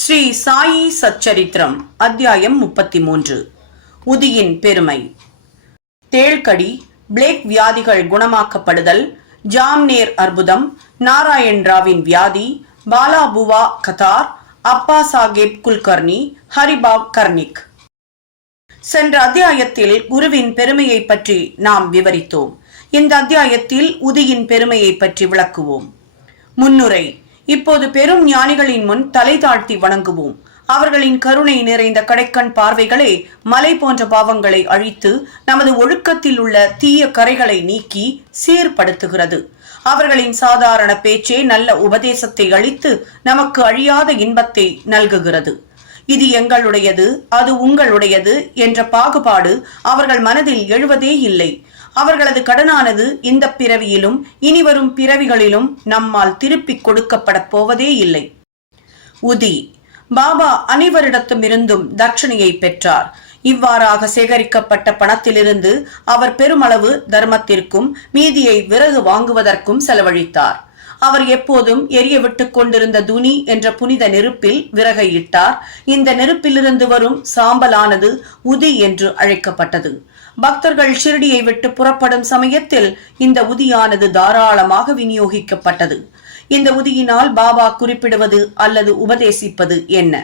ஸ்ரீ சாயி சச்சரித்திரம் அத்தியாயம் முப்பத்தி மூன்று உதியின் பெருமை. தேள்கடி பிளேக் வியாதிகள் குணமாக்கப்படுதல் ஜாம்நேர் அற்புதம் நாராயண் ராவின் வியாதி பாலாபுவா கதார் அப்பா சாஹேப் குல்கர்னி ஹரிபாப் கர்னிக் சென்ற அத்தியாயத்தில் குருவின் பெருமையை பற்றி நாம் விவரித்தோம். இந்த அத்தியாயத்தில் உதியின் பெருமையை பற்றி விளக்குவோம். முன்னுரை இப்போது பெரும் ஞானிகளின் முன் தலை தாழ்த்தி வணங்குவோம். அவர்களின் கருணை நிறைந்த கடைக்கண் பார்வைகளே மலை போன்ற பாவங்களை அழித்து நமது ஒழுக்கத்தில் உள்ள தீய கரைகளை நீக்கி சீர்படுத்துகிறது. அவர்களின் சாதாரண பேச்சே நல்ல உபதேசத்தை அளித்து நமக்கு அழியாத இன்பத்தை நல்குகிறது. இது எங்களுடையது அது உங்களுடையது என்ற பாகுபாடு அவர்கள் மனதில் எழுவதே இல்லை. அவர்களது கடனானது இந்த பிறவியிலும் இனிவரும் பிறவிகளிலும் நம்மால் திருப்பிக் கொடுக்கப்படப் போவதே இல்லை. உதி. பாபா அனைவரிடத்துமிருந்தும் தட்சணையை பெற்றார். இவ்வாறாக சேகரிக்கப்பட்ட பணத்திலிருந்து அவர் பெருமளவு தர்மத்திற்கும் மீதியை விறகு வாங்குவதற்கும் செலவழித்தார். அவர் எப்போதும் எரிய விட்டுக் கொண்டிருந்த துனி என்ற புனித நெருப்பில் விறகை இட்டார் இந்த நெருப்பிலிருந்து வரும் சாம்பலானது உதி என்று அழைக்கப்பட்டது. பக்தர்கள் ஷிரடியை விட்டு புறப்படும் சமயத்தில் இந்த உதியானது தாராளமாக விநியோகிக்கப்பட்டது. இந்த உதியினால் பாபா குறிப்பிடுவது அல்லது உபதேசிப்பது என்ன?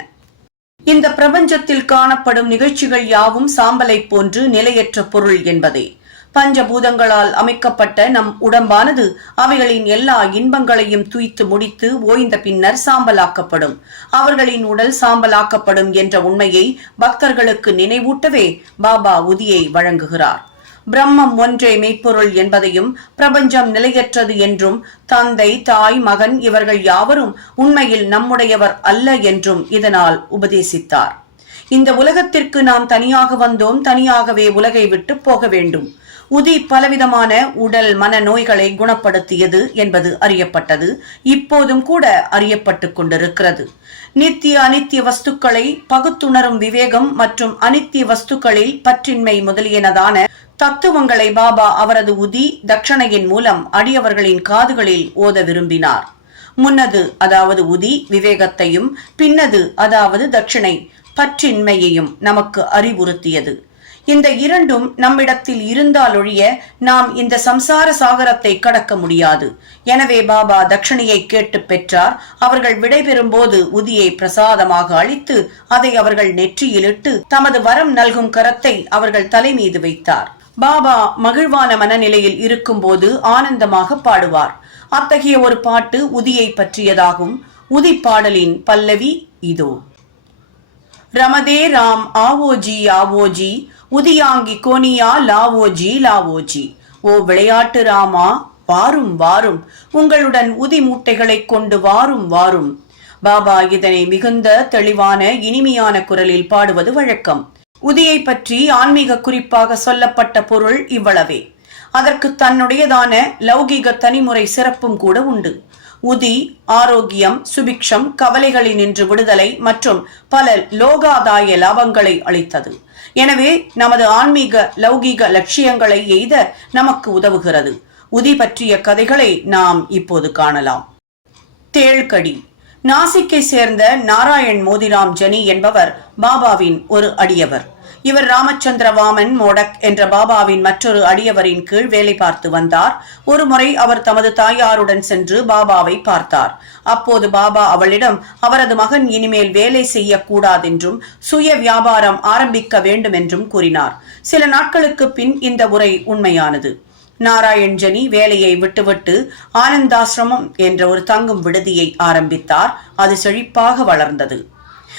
இந்த பிரபஞ்சத்தில் காணப்படும் நிகழ்ச்சிகள் யாவும் சாம்பலை போன்று நிலையற்ற பொருள் என்பதே. பஞ்சபூதங்களால் அமைக்கப்பட்ட நம் உடம்பானது அவைகளின் எல்லா இன்பங்களையும் துய்த்து முடித்து ஓய்ந்த பின்னர் சாம்பலாக்கப்படும். அவர்களின் உடல் சாம்பலாக்கப்படும் என்ற உண்மையை பக்தர்களுக்கு நினைவூட்டவே பாபா உதியை வழங்குகிறார். பிரம்மம் ஒன்றே மெய்ப்பொருள் என்பதையும் பிரபஞ்சம் நிலையற்றது என்றும் தந்தை தாய் மகன் இவர்கள் யாவரும் உண்மையில் நம்முடையவர் அல்ல என்றும் இதனால் உபதேசித்தார். இந்த உலகத்திற்கு நாம் தனியாக வந்தோம் தனியாகவே உலகை விட்டு போக வேண்டும். உதி பலவிதமான உடல் மன நோய்களை குணப்படுத்தியது என்பது அறியப்பட்டது இப்போதும் கூட அறியப்பட்டு கொண்டிருக்கிறது. நித்திய அனித்திய வஸ்துக்களை பகுத்துணரும் விவேகம் மற்றும் அனித்திய வஸ்துக்களில் பற்றின்மை முதலியனதான தத்துவங்களை பாபா அவரது உதி தட்சணையின் மூலம் அடியவர்களின் காதுகளில் ஓத விரும்பினார். முன்னது அதாவது உதி விவேகத்தையும் பின்னது அதாவது தட்சிணை பற்றின்மையையும் நமக்கு அறிவுறுத்தியது. இந்த இரண்டும் நம்மிடத்தில் இருந்தாலொழிய நாம் இந்த சம்சார சாகரத்தை கடக்க முடியாது. எனவே பாபா தட்சணையை கேட்டு பெற்றார். அவர்கள் விடைபெறும் போது உதியை பிரசாதமாக அளித்து அதை அவர்கள் நெற்றியிலிட்டு தமது வரம் நல்கும் கரத்தை அவர்கள் தலை மீது வைத்தார். பாபா மகிழ்வான மனநிலையில் இருக்கும்போது ஆனந்தமாக பாடுவார். அத்தகைய ஒரு பாட்டு உதியை பற்றியதாகும். உதி பாடலின் பல்லவி இதோ. ரமதே ராம் ஆவோஜி ஆவோஜி. உதியாங்கி கோனியா லாவோஜி லாவோஜி. ஓ விளையாட்டு ராமா வாரும் வாரும். உங்களுடன் உதி மூட்டைகளை கொண்டு வாரும் வாரும். பாபா இதனை மிகுந்த தெளிவான இனிமையான குரலில் பாடுவது வழக்கம். உதியை பற்றி ஆன்மீக குறிப்பாக சொல்லப்பட்ட பொருள் இவ்வளவே. அதற்கு தன்னுடையதான லௌகீக தனிமுறை சிறப்பும் கூட உண்டு. உதி ஆரோக்கியம் சுபிக்ஷம் கவலைகளினின்று விடுதலை மற்றும் பல லோகாதாய லாபங்களை அளித்தது. எனவே நமது ஆன்மீக லௌகீக லட்சியங்களை எய்த நமக்கு உதவுகிறது. உதி பற்றிய கதைகளை நாம் இப்போது காணலாம். தேள்கடி. நாசிக்கை சேர்ந்த நாராயண் மோதிராம் ஜனி என்பவர் பாபாவின் ஒரு அடியவர். இவர் ராமச்சந்திர வாமன் மோடக் என்ற பாபாவின் மற்றொரு அடியவரின் கீழ் வேலை பார்த்து வந்தார். ஒருமுறை அவர் தமது தாயாருடன் சென்று பாபாவை பார்த்தார். அப்போது பாபா அவளிடம் அவரது மகன் இனிமேல் வேலை செய்யக்கூடாதென்றும் சுய வியாபாரம் ஆரம்பிக்க வேண்டும் என்றும் கூறினார். சில நாட்களுக்கு பின் இந்த உரை உண்மையானது. நாராயண் ஜனி வேலையை விட்டுவிட்டு ஆனந்தாசிரமம் என்ற ஒரு தங்கும் விடுதியை ஆரம்பித்தார். அது செழிப்பாக வளர்ந்தது.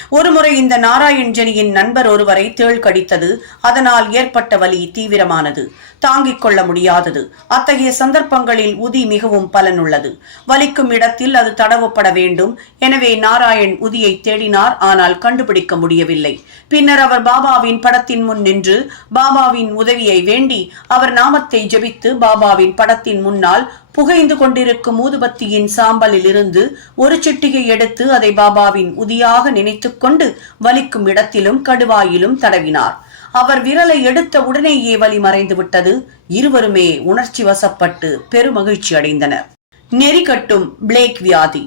ஒருமுறை இந்த நாராயண்ஜனியின் நண்பர் ஒருவரை தேள் கடித்தது அதனால் ஏற்பட்ட வலி தீவிரமானது. தாங்கிக் கொள்ள முடியாதது. அத்தகைய சந்தர்ப்பங்களில் உதி மிகவும் பலனுள்ளது. வலிக்கும் இடத்தில் அது தடவப்பட வேண்டும். எனவே நாராயண் உதியை தேடினார். ஆனால் கண்டுபிடிக்க முடியவில்லை. பின்னர் அவர் பாபாவின் படத்தின் முன் நின்று பாபாவின் உதவியை வேண்டி அவர் நாமத்தை ஜெபித்து பாபாவின் படத்தின் முன்னால் புகைந்து கொண்டிருக்கும் ஊதுபத்தியின் சாம்பலில் இருந்து ஒரு சிட்டிகை எடுத்து அதை பாபாவின் உதியாக நினைத்துக்கொண்டு வலிக்கும் இடத்திலும் கடுவாயிலும் தடவினார். அவர் விரலை எடுத்த உடனேயே வலி மறைந்து விட்டது இருவருமே உணர்ச்சி வசப்பட்டு பெருமகிழ்ச்சி அடைந்தனர். நெறிகட்டும் பிளேக் வியாதி.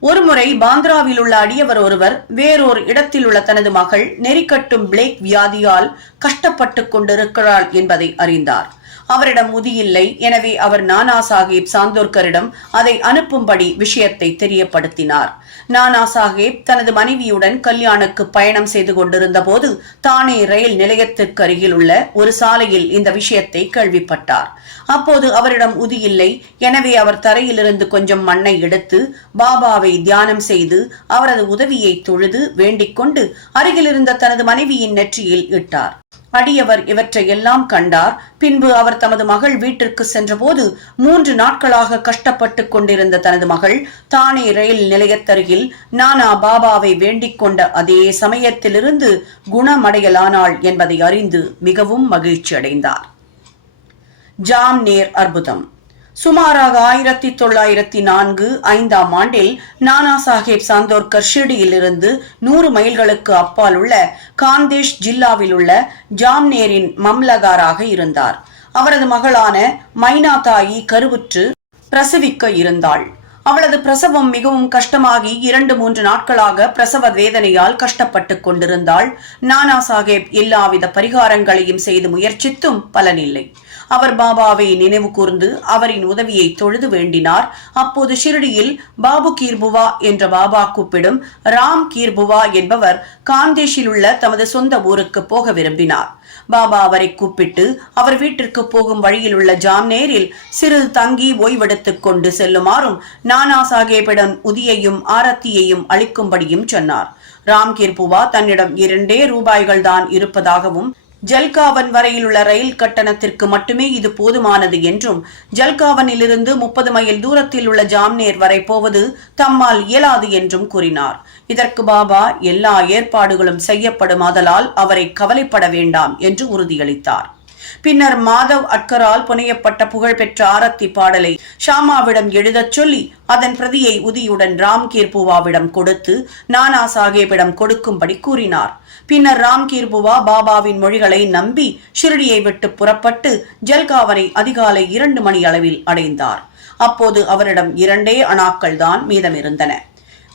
ஒருமுறை பாந்திராவில் உள்ள அடியவர் ஒருவர் வேறொரு இடத்தில் உள்ள தனது மகள் நெறிக்கட்டும் பிளேக் வியாதியால் கஷ்டப்பட்டுக் கொண்டிருக்கிறாள் என்பதை அறிந்தார். அவரிடம் முதியில்லை எனவே அவர் நானா சாஹேப் சாந்தோர்கரிடம் அதை அனுப்பும்படி விஷயத்தை தெரியப்படுத்தினார். நானா சாஹேப் தனது மனைவியுடன் கல்யாணுக்கு பயணம் செய்து கொண்டிருந்த போது தானே ரயில் நிலையத்திற்கு அருகில் உள்ள ஒரு சாலையில் இந்த விஷயத்தை கேள்விப்பட்டார். அப்போது அவரிடம் உதியில்லை. எனவே அவர் தரையிலிருந்து கொஞ்சம் மண்ணை எடுத்து பாபாவை தியானம் செய்து அவரது உதவியை தொழுது வேண்டிக் கொண்டு அருகிலிருந்த தனது மனைவியின் நெற்றியில் இட்டார். அடியவர் இவற்றை எல்லாம் கண்டார். பின்பு அவர் தமது மகள் வீட்டிற்கு சென்றபோது மூன்று நாட்களாக கஷ்டப்பட்டுக் கொண்டிருந்த தனது மகள் தானே ரயில் நிலையத்தருகில் நானா பாபாவை வேண்டிக் கொண்ட அதே சமயத்திலிருந்து குணமடையலானாள் என்பதை அறிந்து மிகவும் மகிழ்ச்சி அடைந்தார் ஜாம் நேர் அற்புதம். சுமாராக ஆயிரத்தி தொள்ளாயிரத்தி நான்கு ஐந்தாம் ஆண்டில் நானா சாஹேப் சாந்தோர்கர் ஷிர்டியிலிருந்து நூறு மைல்களுக்கு அப்பால் உள்ள காந்தேஷ் ஜில்லாவில் உள்ள ஜாம்நேரின் மம்லகாராக இருந்தார். அவரது மகளான மைனா தாயி கருவுற்று பிரசவிக்க இருந்தாள். அவளது பிரசவம் மிகவும் கஷ்டமாகி இரண்டு மூன்று நாட்களாக பிரசவ வேதனையால் கஷ்டப்பட்டுக் கொண்டிருந்தாள். நானா சாஹேப் எல்லாவித பரிகாரங்களையும் செய்து முயற்சித்தும் பலனில்லை. அவர் பாபாவை நினைவு கூர்ந்து அவரின் உதவியை தொழுது வேண்டினார். அப்போது ஷிரடியில் பாபு கீர்புவா என்ற பாபா கூப்பிடும் ராம் கீர்புவா என்பவர் காந்தேஷில் உள்ள தமது சொந்த ஊருக்கு போக விரும்பினார். பாபா அவரை கூப்பிட்டு அவர் வீட்டிற்கு போகும் வழியில் உள்ள ஜாம்நேரில் சிறிது தங்கி ஓய்வெடுத்துக் கொண்டு செல்லுமாறும் நானா சாஹேபிடம் உதியையும் ஆரத்தியையும் அளிக்கும்படியும் சொன்னார். ராம் கிர்புவா தன்னிடம் இரண்டே ரூபாய்கள் தான் இருப்பதாகவும் ஜல்காவன் வரையிலுள்ள ரயில் கட்டணத்திற்கு மட்டுமே இது போதுமானது என்றும் ஜல்காவனிலிருந்து முப்பது மைல் தூரத்தில் உள்ள ஜாம்னேர் வரை போவது தம்மால் இயலாது என்றும் கூறினார். இதற்கு பாபா எல்லா ஏற்பாடுகளும் செய்யப்படும் ஆதலால் அவரை கவலைப்பட வேண்டாம் என்று உறுதியளித்தார். பின்னர் மாதவ் அட்கரால் புனையப்பட்ட புகழ்பெற்ற ஆரத்தி பாடலை ஷாமாவிடம் எழுதச் சொல்லி அதன் பிரதியை உதியுடன் ராம் கீர்புவாவிடம் கொடுத்து நானா சாஹேபிடம் கொடுக்கும்படி கூறினார். பின்னர் ராம் கீர்புவா பாபாவின் மொழிகளை நம்பி ஷிரடியை விட்டு புறப்பட்டு ஜல்காவரை அதிகாலை இரண்டு மணி அளவில் அடைந்தார். அப்போது அவரிடம் இரண்டே அணாக்கள் தான் மீதமிருந்தன.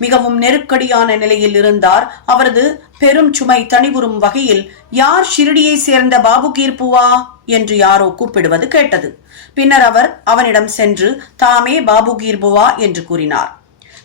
மிகவும் நெருக்கடியான நிலையில் இருந்தார். அவரது பெரும் சுமை தணிவுறும் வகையில் யார் ஷிரடியை சேர்ந்த பாபு கீர்புவா? என்று யாரோ கூப்பிடுவது கேட்டது. பின்னர் அவர் அவனிடம் சென்று தாமே பாபு கீர்புவா என்று கூறினார்.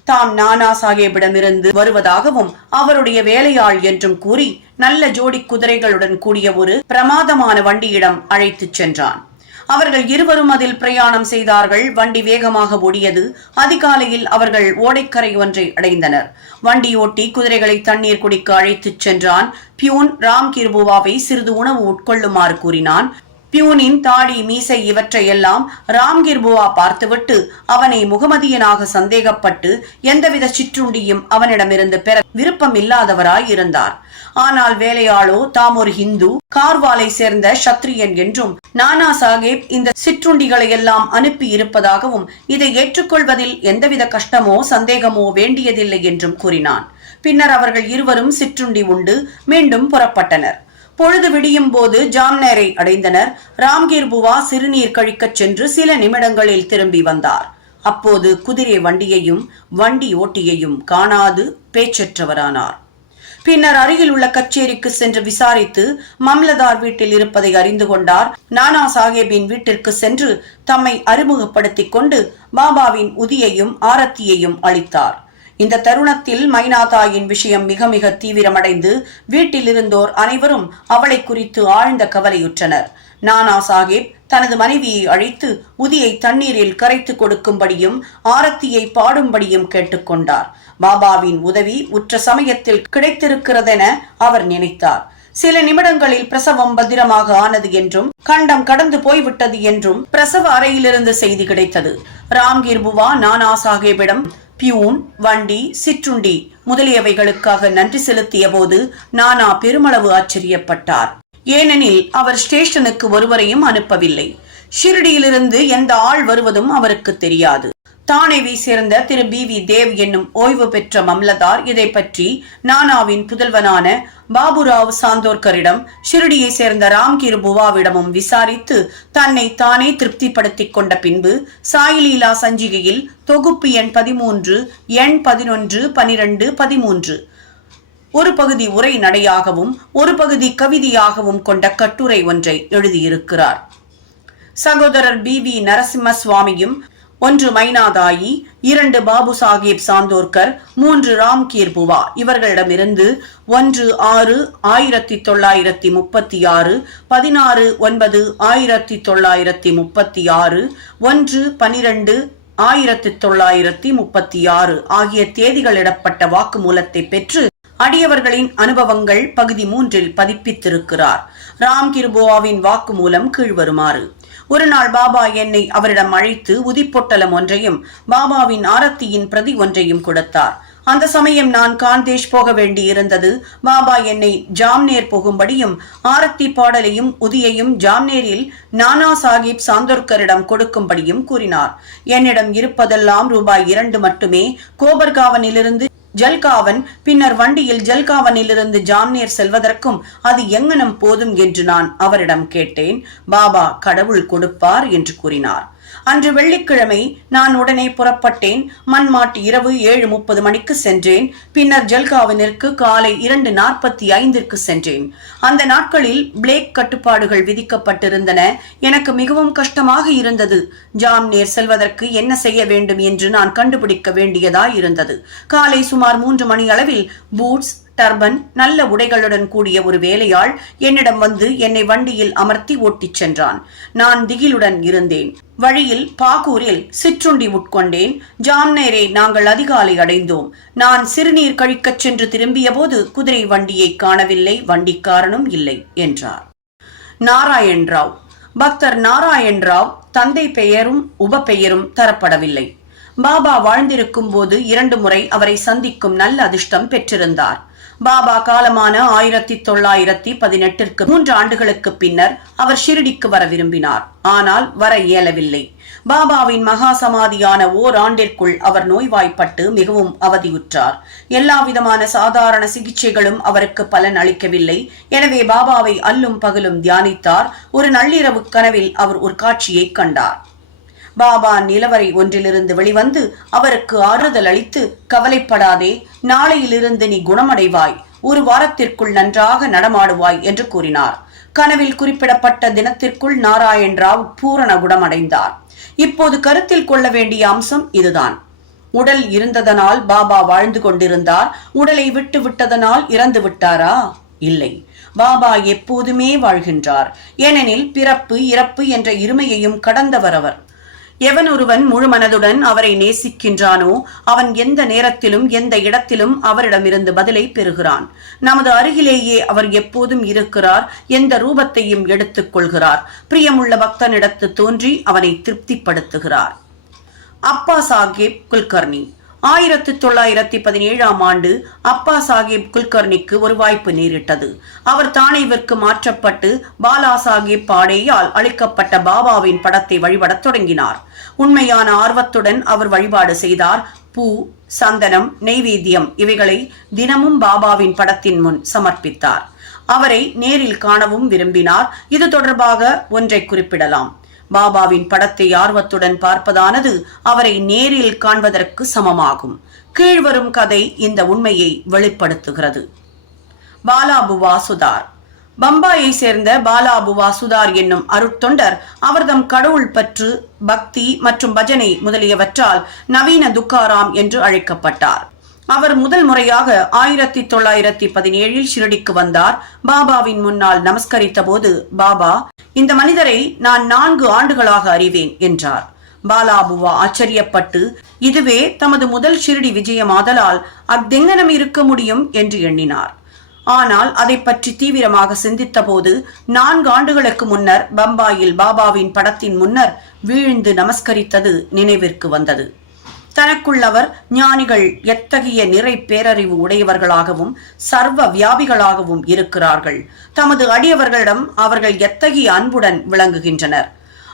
தாம் நானா சாஹேபிடமிருந்து வருவதாகவும் அவருடைய வேலையாள் என்றும் கூறி நல்ல ஜோடி குதிரைகளுடன் கூடிய ஒரு பிரமாதமான வண்டியிடம் அழைத்துச் சென்றான். அவர்கள் இருவரும் அதில் பிரயாணம் செய்தார்கள். வண்டி வேகமாக ஓடியது. அதிகாலையில் அவர்கள் ஓடைக்கரை ஒன்றை அடைந்தனர். வண்டி ஓட்டி குதிரைகளை தண்ணீர் குடிக்க அழைத்துச் சென்றான். பியூன் ராம் கிர்புவாவை சிறிது உணவு உட்கொள்ளுமாறு கூறினான். பியூனின் தாடி மீசை இவற்றையெல்லாம் ராம்கிர்புவா பார்த்துவிட்டு அவனை முகமதியனாக சந்தேகப்பட்டு எந்தவித சிற்றுண்டியும் அவனிடமிருந்து பெற விருப்பம் இல்லாதவராய் இருந்தார் ஆனால் வேலையாளோ தாம் ஒரு ஹிந்து கார்வாலை சேர்ந்த சத்ரியன் என்றும் நானா சாஹேப் இந்த சிற்றுண்டிகளை எல்லாம் அனுப்பி இருப்பதாகவும் இதை ஏற்றுக்கொள்வதில் எந்தவித கஷ்டமோ சந்தேகமோ வேண்டியதில்லை என்றும் கூறினான். பின்னர் அவர்கள் இருவரும் சிற்றுண்டி உண்டு மீண்டும் புறப்பட்டனர். பொழுது விடியும் போது ஜாம்னேரை அடைந்தனர். ராம்கீர் புவா சிறுநீர் கழிக்கச் சென்று சில நிமிடங்களில் திரும்பி வந்தார். அப்போது குதிரை வண்டியையும் வண்டி ஓட்டியையும் காணாது பேச்சற்றவரானார். பின்னர் அருகில் உள்ள கச்சேரிக்கு சென்று விசாரித்து மம்லதார் வீட்டில் இருப்பதை அறிந்து கொண்டார். நானா சாஹேபின் வீட்டிற்கு சென்று தம்மை அறிமுகப்படுத்திக் கொண்டு பாபாவின் உதியையும் ஆரத்தியையும் அளித்தார். இந்த தருணத்தில் மைனாதாயின் விஷயம் மிக மிக தீவிரமடைந்து வீட்டில் இருந்தோர் அனைவரும் அவளை குறித்து ஆழ்ந்த கவலையுற்றனர். நானா சாஹிப் தனது மனைவியை அழைத்து உதியை தண்ணீரில் கரைத்து கொடுக்கும்படியும் ஆரத்தியை பாடும்படியும் கேட்டுக்கொண்டார் பாபாவின் உதவி உற்ற சமயத்தில் கிடைத்திருக்கிறதென அவர் நினைத்தார். சில நிமிடங்களில் பிரசவம் பத்திரமாக ஆனது என்றும் கண்டம் கடந்து போய்விட்டது என்றும் பிரசவ அறையிலிருந்து செய்தி கிடைத்தது. ராம்கீர் புவா நானா சாஹேபிடம் பியூன் வண்டி சிற்றுண்டி முதலியவைகளுக்காக நன்றி செலுத்திய போது நானா பெருமளவு ஆச்சரியப்பட்டார். ஏனெனில் அவர் ஸ்டேஷனுக்கு ஒருவரையும் அனுப்பவில்லை. ஷிரடியிலிருந்து எந்த ஆள் வருவதும் அவருக்கு தெரியாது. தானேவை சேர்ந்த திரு பி வி தேவ் என்னும் ஓய்வு பெற்ற மம்லதார் இதை பற்றி நானாவின் புதல்வனான பாபுராவ் சாந்தோர்கரிடம் ஷிரடியை சேர்ந்த ராம்கிரு புவாவிடமும் விசாரித்து தன்னை தானே திருப்திப்படுத்திக் கொண்ட பின்பு சாயிலீலா சஞ்சிகையில் தொகுப்பு எண் பதிமூன்று எண் பதினொன்று பனிரெண்டு பதிமூன்று. ஒரு பகுதி உரை நடையாகவும் ஒரு பகுதி கவிதையாகவும் கொண்ட கட்டுரை ஒன்றை எழுதியிருக்கிறார். சகோதரர் பி வி நரசிம்ம சுவாமியும் ஒன்று மைனாதாயி இரண்டு பாபு சாஹேப் சாந்தோர்கர் மூன்று ராம் கீர்புவா. இவர்களிடமிருந்து ஒன்று ஆறு ஆயிரத்தி தொள்ளாயிரத்தி முப்பத்தி ஆறு பதினாறு ஒன்பது ஆயிரத்தி தொள்ளாயிரத்தி முப்பத்தி ஆறு ஒன்று பனிரெண்டு ஆயிரத்தி தொள்ளாயிரத்தி முப்பத்தி ஆறு ஆகிய தேதிகளிடப்பட்ட வாக்குமூலத்தை பெற்று அடியவர்களின் அனுபவங்கள் பகுதி மூன்றில் பதிப்பித்திருக்கிறார். ராம் கிருபோவாவின் வாக்குமூலம் கீழ்வருமாறு. ஒரு நாள் பாபா என்னை அவரிடம் அழைத்து உதிப்பொட்டலம் ஒன்றையும் பாபாவின் ஆரத்தியின் பிரதி ஒன்றையும் கொடுத்தார். அந்த சமயம் நான் காந்தேஷ் போக வேண்டியிருந்தது. பாபா என்னை ஜாம்நேர் போகும்படியும் ஆரத்தி பாடலையும் உதியையும் ஜாம்நேரில் நானா சாஹிப் சாந்தோர்கரிடம் கொடுக்கும்படியும் கூறினார். என்னிடம் இருப்பதெல்லாம் ரூபாய் இரண்டு மட்டுமே. கோபர்காவனிலிருந்து ஜல்காவன் பின்னர் வண்டியில் ஜல்காவனிலிருந்து ஜாம்னேர் செல்வதற்கும் அது எங்கனம் போதும் என்று நான் அவரிடம் கேட்டேன். பாபா கடவுள் கொடுப்பார் என்று கூறினார். அன்று வெள்ளிக்கிழமை நான் உடனே புறப்பட்டேன். மண்மாட்டு இரவு ஏழு முப்பது மணிக்கு சென்றேன். பின்னர் ஜல்காவினிற்கு காலை இரண்டு நாற்பத்தி ஐந்திற்கு சென்றேன். அந்த நாட்களில் பிளேக் கட்டுப்பாடுகள் விதிக்கப்பட்டிருந்தன. எனக்கு மிகவும் கஷ்டமாக இருந்தது. ஜாம் நேர் செல்வதற்கு என்ன செய்ய வேண்டும் என்று நான் கண்டுபிடிக்க வேண்டியதாய் இருந்தது காலை சுமார் மூன்று மணி அளவில் பூட்ஸ் டர்பன் நல்ல உடைகளுடன் கூடிய ஒரு வேலையாள் என்னிடம் வந்து என்னை வண்டியில் அமர்த்தி ஓட்டிச் சென்றான். நான் திகிலுடன் இருந்தேன். வழியில் பாகூரில் சிற்றுண்டி உட்கொண்டேன். ஜாம்னேரை நாங்கள் அதிகாலை அடைந்தோம். நான் சிறுநீர் கழிக்கச் சென்று திரும்பியபோது குதிரை வண்டியை காணவில்லை வண்டிக்காரனும் இல்லை என்றார். நாராயண் ராவ் பக்தர் நாராயண் ராவ் தந்தை பெயரும் உப பெயரும் தரப்படவில்லை. பாபா வாழ்ந்திருக்கும் போது இரண்டு முறை அவரை சந்திக்கும் நல்ல அதிர்ஷ்டம் பெற்றிருந்தார். பாபா காலமான ஆயிரத்தி தொள்ளாயிரத்தி பதினெட்டிற்கு மூன்று ஆண்டுகளுக்கு பின்னர் அவர் ஷிரடிக்கு வர விரும்பினார். ஆனால் வர இயலவில்லை. பாபாவின் மகா சமாதியான ஓர் ஆண்டிற்குள் அவர் நோய்வாய்ப்பட்டு மிகவும் அவதியுற்றார். எல்லா விதமான சாதாரண சிகிச்சைகளும் அவருக்கு பலன் அளிக்கவில்லை. எனவே பாபாவை அல்லும் பகலும் தியானித்தார். ஒரு நள்ளிரவு கனவில் அவர் ஒரு காட்சியை கண்டார். பாபா நிலவரை ஒன்றிலிருந்து வெளிவந்து அவருக்கு ஆறுதல் அளித்து கவலைப்படாதே நாளையிலிருந்து நீ குணமடைவாய் ஒரு வாரத்திற்குள் நன்றாக நடமாடுவாய் என்று கூறினார். கனவில் குறிப்பிடப்பட்ட தினத்திற்குள் நாராயண் ராவ் பூரண குணமடைந்தார். இப்போது கருத்தில் கொள்ள வேண்டிய அம்சம் இதுதான். உடல் இருந்ததனால் பாபா வாழ்ந்து கொண்டிருந்தார். உடலை விட்டு விட்டதனால் இறந்து விட்டாரா? இல்லை. பாபா எப்போதுமே வாழ்கின்றார். ஏனெனில் பிறப்பு இறப்பு என்ற இருமையையும் கடந்தவர் அவர். எவன் ஒருவன் முழு மனதுடன் அவரை நேசிக்கின்றானோ அவன் எந்த நேரத்திலும் எந்த இடத்திலும் அவரிடமிருந்து பதிலை பெறுகிறான். நமது அருகிலேயே அவர் எப்போதும் இருக்கிறார் எந்த ரூபத்தையும் எடுத்துக் கொள்கிறார். பிரியமுள்ள பக்தனிடத்து தோன்றி அவனை திருப்திப்படுத்துகிறார். அப்பா சாஹேப் குல்கர்னி ஆயிரத்தி தொள்ளாயிரத்தி பதினேழாம் ஆண்டு அப்பா சாஹேப் குல்கர்னிக்கு ஒரு வாய்ப்பு நேரிட்டது. அவர் தானேவிற்கு மாற்றப்பட்டு பாலா சாஹேப் பாடேயால் அளிக்கப்பட்ட பாபாவின் படத்தை வழிபடத் தொடங்கினார். உண்மையான ஆர்வத்துடன் அவர் வழிபாடு செய்தார். பூ சந்தனம் நெய்வேத்தியம் இவைகளை தினமும் பாபாவின் படத்தின் முன் சமர்ப்பித்தார். அவரை நேரில் காணவும் விரும்பினார். இது தொடர்பாக ஒன்றை குறிப்பிடலாம். பாபாவின் படத்தை ஆர்வத்துடன் பார்ப்பதானது அவரை நேரில் காண்பதற்கு சமமாகும். கீழ்வரும் கதை இந்த உண்மையை வெளிப்படுத்துகிறது. பாலாபுவா சுதார் பம்பாயை சேர்ந்த பாலாபுவா சுதார் என்னும் அருட்தொண்டர் அவர்தம் கடவுள் பற்று பக்தி மற்றும் பஜனை முதலியவற்றால் நவீன துக்காராம் என்று அழைக்கப்பட்டார். அவர் முதல் முறையாக ஆயிரத்தி தொள்ளாயிரத்தி பதினேழில் ஷிரடிக்கு வந்தார். பாபாவின் முன்னால் நமஸ்கரித்த போது பாபா இந்த மனிதரை நான் நான்கு ஆண்டுகளாக அறிவேன் என்றார். பாலாபுவா ஆச்சரியப்பட்டு இதுவே தமது முதல் ஷிரடி விஜயமாதலால் அத்தெங்கனம் இருக்க முடியும்? என்று எண்ணினார். ஆனால் அதை பற்றி தீவிரமாக சிந்தித்த போது நான்கு ஆண்டுகளுக்கு முன்னர் பம்பாயில் பாபாவின் படத்தின் முன்னர் வீழ்ந்து நமஸ்கரித்தது நினைவிற்கு வந்தது. தனக்குள்ளவர் ஞானிகள் எத்தகைய நிறை பேரறிவு உடையவர்களாகவும் சர்வ வியாபிகளாகவும் இருக்கிறார்கள். தமது அடியவர்களிடம் அவர்கள் எத்தகைய அன்புடன் விளங்குகின்றனர்?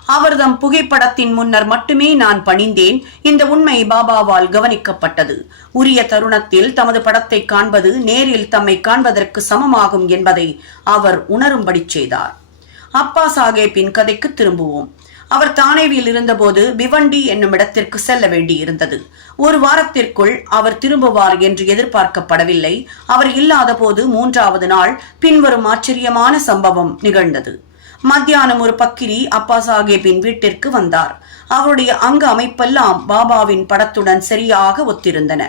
அவர்தம் புகைப்படத்தின் முன்னர் மட்டுமே நான் பணிந்தேன். இந்த உண்மை பாபாவால் கவனிக்கப்பட்டது. உரிய தருணத்தில் தமது படத்தை காண்பது நேரில் தம்மை காண்பதற்கு சமமாகும் என்பதை அவர் உணரும்படி செய்தார். அப்பா சாஹேப்பின் கதைக்கு திரும்புவோம். அவர் தானேவில் இருந்தபோது பிவண்டி என்னும் இடத்திற்கு செல்ல வேண்டியிருந்தது. ஒரு வாரத்திற்குள் அவர் திரும்புவார் என்று எதிர்பார்க்கப்படவில்லை. அவர் இல்லாத போது மூன்றாவது நாள் பின்வரும் ஆச்சரியமான சம்பவம் நிகழ்ந்தது. மத்தியானம் ஒரு பக்கிரி அப்பா சாஹேபின் வீட்டிற்கு வந்தார். அவருடைய அங்க அமைப்பெல்லாம் பாபாவின் படத்துடன் சரியாக ஒத்திருந்தன.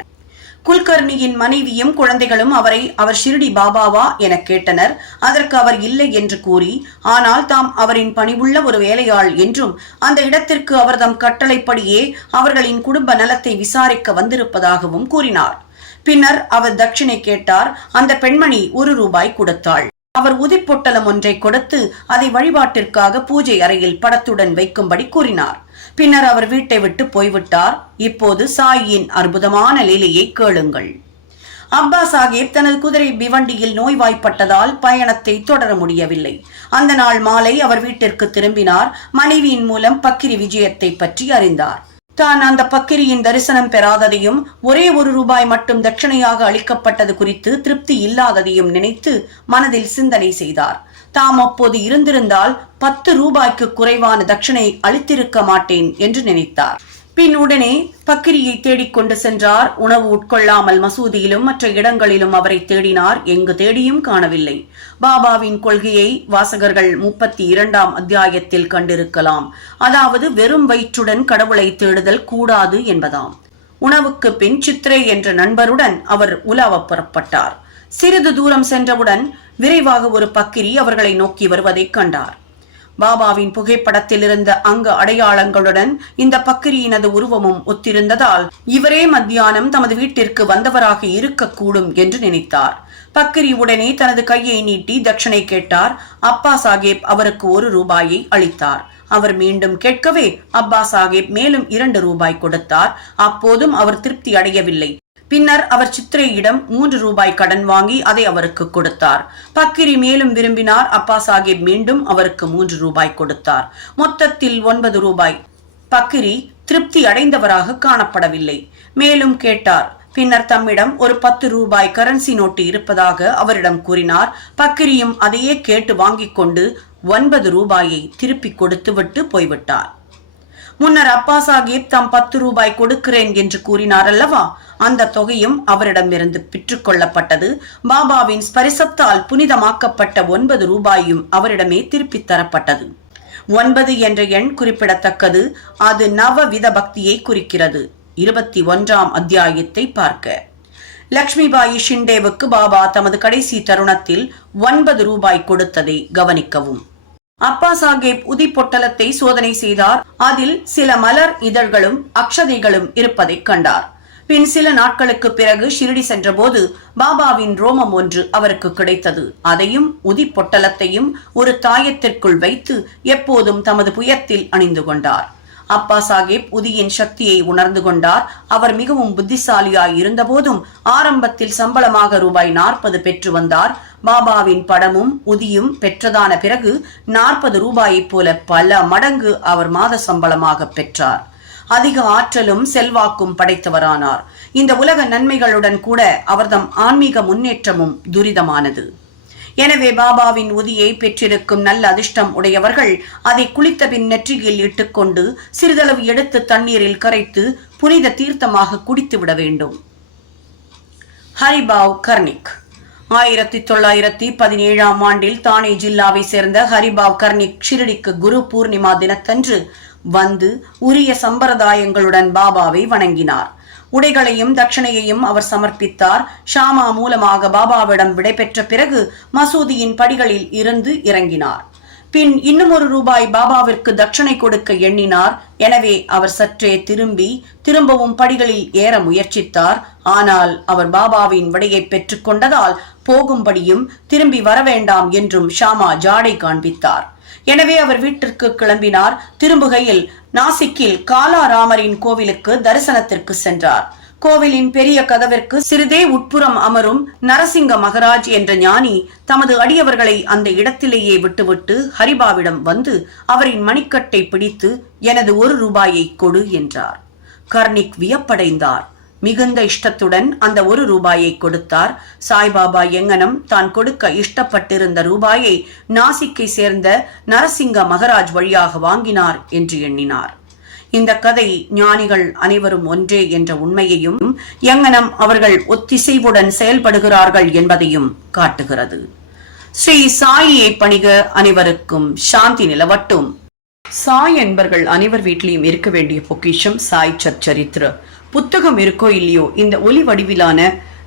குல்கர்ணியின் மனைவியும் குழந்தைகளும் அவரை அவர் ஷிரடி பாபாவா என கேட்டனர். அதற்கு அவர் இல்லை என்று கூறி ஆனால் தாம் அவரின் பணிவுள்ள ஒரு வேலையாள் என்றும் அந்த இடத்திற்கு அவர்தம் கட்டளைப்படியே அவர்களின் குடும்ப நலத்தை விசாரிக்க வந்திருப்பதாகவும் கூறினார். பின்னர் அவர் தட்சிணை கேட்டார் அந்த பெண்மணி ஒரு ரூபாய் கொடுத்தாள். அவர் உதிப்பொட்டலம் ஒன்றை கொடுத்து அதை வழிபாட்டிற்காக பூஜை அறையில் படத்துடன் வைக்கும்படி கூறினார். பின்னர் அவர் வீட்டை விட்டு போய்விட்டார். இப்போது சாயியின் அற்புதமான லீலையை கேளுங்கள். அப்பா சாஹேப் தனது குதிரை பிவண்டியில் நோய்வாய்ப்பட்டதால் பயணத்தை தொடர முடியவில்லை. அந்த நாள் மாலை அவர் வீட்டிற்கு திரும்பினார். மனைவியின் மூலம் பக்கிரி விஜயத்தை பற்றி அறிந்தார். தான் அந்த பக்கிரியின் தரிசனம் பெறாததையும் ஒரே ஒரு ரூபாய் மட்டும் தட்சணையாக அளிக்கப்பட்டது குறித்து திருப்தி இல்லாததையும் நினைத்து மனதில் சிந்தனை செய்தார். தாம் அப்போது இருந்திருந்தால் பத்து ரூபாய்க்கு குறைவான தட்சணை அளித்திருக்க மாட்டேன் என்று நினைத்தார். பின் உடனே பக்கிரியை தேடிக்கொண்டு சென்றார். உணவு உட்கொள்ளாமல் மசூதியிலும் மற்ற இடங்களிலும் அவரை தேடினார். எங்கு தேடியும் காணவில்லை. பாபாவின் கொள்கையை வாசகர்கள் முப்பத்தி இரண்டாம் அத்தியாயத்தில் கண்டிருக்கலாம். அதாவது வெறும் வயிற்றுடன் கடவுளை தேடுதல் கூடாது என்பதாம். உணவுக்கு பின் சித்ரே என்ற நண்பருடன் அவர் உலாவ புறப்பட்டார். சிறிது தூரம் சென்றவுடன் விரைவாக ஒரு பக்கிரி அவர்களை நோக்கி வருவதைக் கண்டார். பாபாவின் புகைப்படத்தில் இருந்த அங்க அடையாளங்களுடன் இந்த பக்கிரியினது உருவமும் ஒத்திருந்ததால் இவரே மத்தியானம் தமது வீட்டிற்கு வந்தவராக இருக்கக்கூடும் என்று நினைத்தார். பக்கிரி உடனே தனது கையை நீட்டி தட்சணை கேட்டார். அப்பா சாஹேப் அவருக்கு ஒரு ரூபாயை அளித்தார். அவர் மீண்டும் கேட்கவே அப்பா சாஹேப் மேலும் இரண்டு ரூபாய் கொடுத்தார். அப்போதும் அவர் திருப்தி அடையவில்லை. பின்னர் அவர் சித்திரையிடம் மூன்று ரூபாய் கடன் வாங்கி அதை அவருக்கு கொடுத்தார். பக்கிரி மேலும் விரும்பினார். அப்பா சாஹிப் மீண்டும் அவருக்கு மூன்று ரூபாய் கொடுத்தார். மொத்தத்தில் ஒன்பது ரூபாய். பக்கிரி திருப்தி அடைந்தவராக காணப்படவில்லை. மேலும் கேட்டார். பின்னர் தம்மிடம் ஒரு பத்து ரூபாய் கரன்சி நோட்டு இருப்பதாக அவரிடம் கூறினார். பக்கிரியும் அதையே கேட்டு வாங்கிக் கொண்டு ஒன்பது ரூபாயை திருப்பி கொடுத்துவிட்டு போய்விட்டார். முன்னர் அப்பா சாஹிப் தாம் பத்து ரூபாய் கொடுக்கிறேன் என்று கூறினார் அல்லவா? அந்த தொகையும் அவரிடமிருந்து பெற்றுக்கொள்ளப்பட்டது பாபாவின் ஸ்பரிசத்தால் புனிதமாக்கப்பட்ட ஒன்பது ரூபாயும் அவரிடமே திருப்பித் தரப்பட்டது. ஒன்பது என்ற எண் குறிப்பிடத்தக்கது. அது நவவித பக்தியை குறிக்கிறது. இருபத்தி ஒன்றாம் அத்தியாயத்தை பார்க்க. லக்ஷ்மிபாயி ஷிண்டேவுக்கு பாபா தமது கடைசி தருணத்தில் ஒன்பது ரூபாய் கொடுத்ததை கவனிக்கவும். அப்பா சாஹேப் உதி பொட்டலத்தை சோதனை செய்தார். அதில் சில மலர் இதழ்களும் அக்ஷதைகளும் இருப்பதைக் கண்டார். பின் சில நாட்களுக்கு பிறகு ஷிரடி சென்றபோது பாபாவின் ரோமம் ஒன்று அவருக்கு கிடைத்தது. அதையும் உதி பொட்டலத்தையும் ஒரு தாயத்திற்குள் வைத்து எப்போதும் தமது புயத்தில் அணிந்து கொண்டார். அப்பா சாஹிப் உதியின் சக்தியை உணர்ந்து கொண்டார். அவர் மிகவும் புத்திசாலியாய் இருந்தபோதும் ஆரம்பத்தில் சம்பளமாக ரூபாய் நாற்பது பெற்று வந்தார். பாபாவின் படமும் உதியும் பெற்றதான பிறகு நாற்பது ரூபாயைப் போல பல மடங்கு அவர் மாத சம்பளமாக பெற்றார். அதிக ஆற்றலும் செல்வாக்கும் படைத்தவரானார். இந்த உலக நன்மைகளுடன் கூட அவர்தம் ஆன்மீக முன்னேற்றமும் துரிதமானது. எனவே பாபாவின் உதியை பெற்றிருக்கும் நல்ல அதிர்ஷ்டம் உடையவர்கள் அதை குளித்த பின் நெற்றியில் இட்டுக்கொண்டு சிறிதளவு எடுத்து தண்ணீரில் கரைத்து புனித தீர்த்தமாக குடித்து விட வேண்டும். ஹரிபாவ் கர்னிக் ஆயிரத்தி தொள்ளாயிரத்தி பதினேழாம் ஆண்டில் தானே ஜில்லாவை சேர்ந்த ஹரிபாவ் கர்னிக் ஷிரடிக்கு குரு பூர்ணிமா தினத்தன்று வந்து உரிய சம்பிரதாயங்களுடன் பாபாவை வணங்கினார். உடைகளையும் தட்சணையையும் அவர் சமர்ப்பித்தார். ஷாமா மூலமாக பாபாவிடம் விடைபெற்ற பிறகு மசூதியின் படிகளில் இருந்து இறங்கினார். பின் இன்னும் ஒரு ரூபாய் பாபாவிற்கு தட்சணை கொடுக்க எண்ணினார். எனவே அவர் சற்றே திரும்பி திரும்பவும் படிகளில் ஏற முயற்சித்தார். ஆனால் அவர் பாபாவின் விடையை பெற்றுக்கொண்டதால் போகும்படியும் திரும்பி வரவேண்டாம் என்றும் ஷாமா ஜாடை காண்பித்தார். எனவே அவர் வீட்டிற்கு கிளம்பினார். திரும்புகையில் நாசிக்கில் காலாராமரின் கோவிலுக்கு தரிசனத்திற்கு சென்றார். கோவிலின் பெரிய கதவிற்கு சிறிதே உட்புறம் அமரும் நரசிங்க மகராஜ் என்ற ஞானி தமது அடியவர்களை அந்த இடத்திலேயே விட்டுவிட்டு ஹரிபாவிடம் வந்து அவரின் மணிக்கட்டை பிடித்து எனது ஒரு ரூபாயை கொடு என்றார். கர்ணிக் வியப்படைந்தார். மிகுந்த இஷ்டத்துடன் அந்த ஒரு ரூபாயை கொடுத்தார். சாய்பாபா எங்கனம் தான் கொடுக்க இஷ்டப்பட்டிருந்த ரூபாயை நாசிக்கை சேர்ந்த நரசிங்க மகராஜ் வழியாக வாங்கினார் என்று எண்ணினார். இந்த கதை ஞானிகள் அனைவரும் ஒன்றே என்ற உண்மையையும் எங்கனம் அவர்கள் ஒத்திசைவுடன் செயல்படுகிறார்கள் என்பதையும் காட்டுகிறது. ஸ்ரீ சாயியை பணிக அனைவருக்கும் சாந்தி நிலவட்டும். சாய் என்பர்கள் அனைவர் வீட்டிலையும் இருக்க வேண்டிய பொக்கிஷம் சாய் சச்சரித்ர புத்தகம் இருக்கோ இல்லையோ இந்த ஒலி வடிவிலான